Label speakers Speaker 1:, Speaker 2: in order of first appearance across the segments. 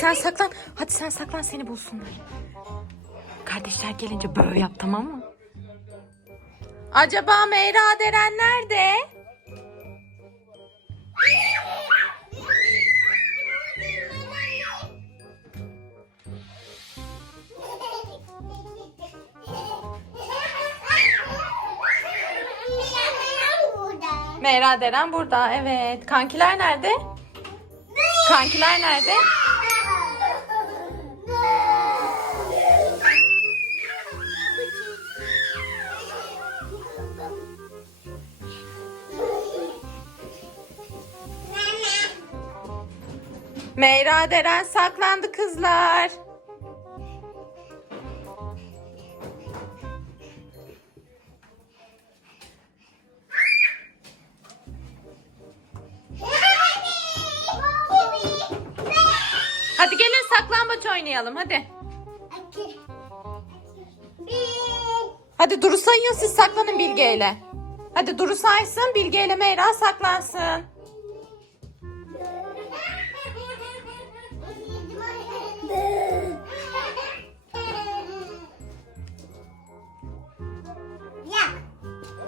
Speaker 1: Sen saklan. Hadi sen saklan seni bulsunlar. Kardeşler gelince böyle yap tamam mı? Acaba Meyra Deren nerede? Meyra Deren burada evet. Kankiler nerede? Kankiler nerede? Meyra Deren saklandı kızlar. Saklambaç oynayalım hadi. Hadi Duru sayın siz saklanın Bilge ile. Hadi Duru saysın Bilge ile Meyra saklansın.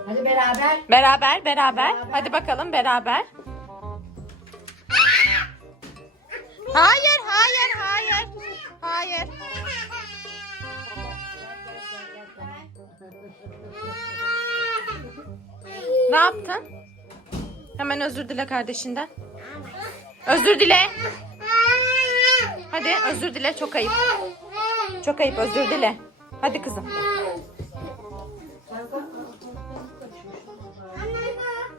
Speaker 2: Hadi beraber.
Speaker 1: Beraber beraber. Hadi bakalım beraber. Hayır. Hayır. Ne yaptın? Hemen özür dile kardeşinden. Özür dile. Hadi özür dile çok ayıp. Çok ayıp özür dile. Hadi kızım.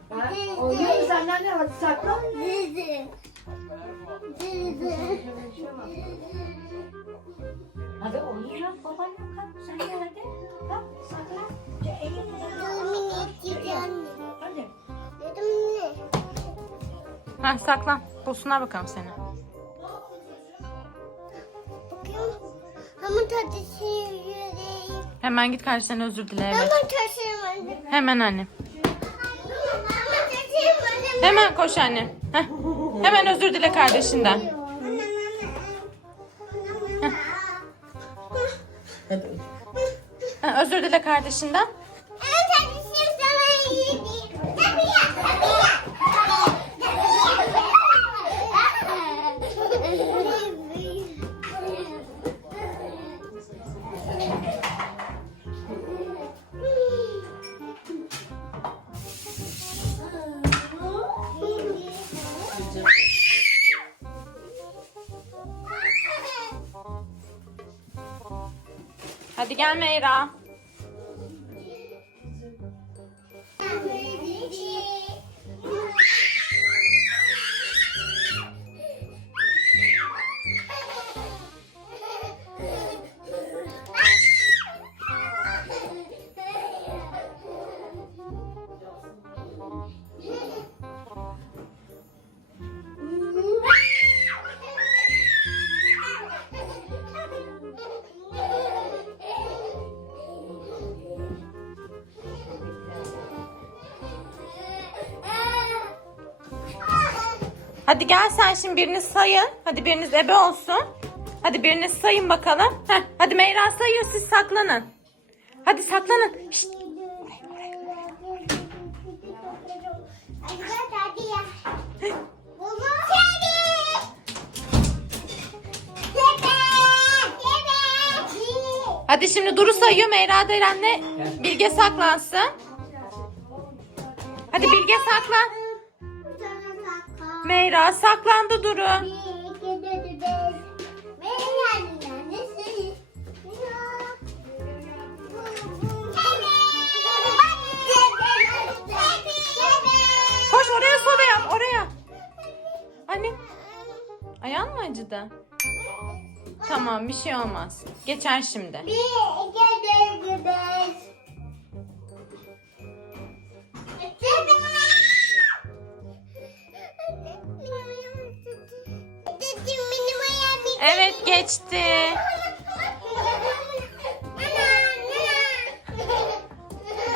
Speaker 2: Ha, Oynuyor musun senden ne? Hadi saklan. Hadi oynayacağız babanla kalk. Sen de hadi. Kalk saklan. Şu elini Hadi.
Speaker 1: Ha saklan. Bulsunlar bakalım seni.
Speaker 3: Tatlısı yüreğim.
Speaker 1: Hemen git kardeşlerine özür dile. Evet.
Speaker 3: Hamur tatlısı anne.
Speaker 1: Hemen anne. Hemen koş anne. Heh. Hemen özür dile kardeşinden. Heh, özür dile kardeşinden. Hadi gel Meyra. Hadi gel sen şimdi biriniz sayın. Hadi biriniz ebe olsun. Hadi biriniz sayın bakalım. Heh, hadi Meyra sayıyor siz saklanın. Hadi saklanın.
Speaker 3: Baba.
Speaker 1: Hadi şimdi Duru sayıyor. Meyra Deren'le Bilge saklansın. Hadi Bilge saklan. Meyra saklandı Duru. Koş oraya sola yap oraya. Anne. Ayağın mı acıdı? Tamam bir şey olmaz. Geçer şimdi. Evet geçti.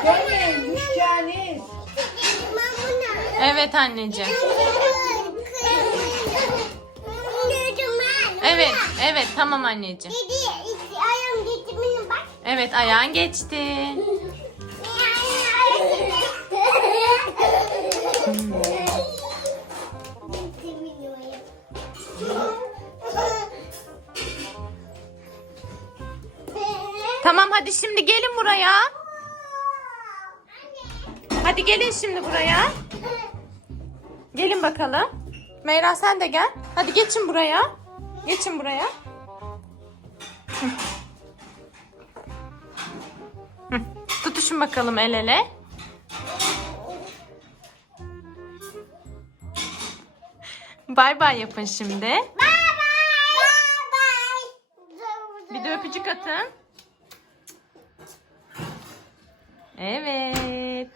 Speaker 2: Gelin düşeceğiniz.
Speaker 1: Evet anneciğim. Evet Evet, evet tamam anneciğim. Evet ayağın geçti. Tamam hadi şimdi gelin buraya. Hadi gelin şimdi buraya. Gelin bakalım. Meyra sen de gel. Hadi geçin buraya. Geçin buraya. Hı. Hı. Tutuşun bakalım el ele. Bay bay yapın şimdi. Bir de öpücük atın. Evet.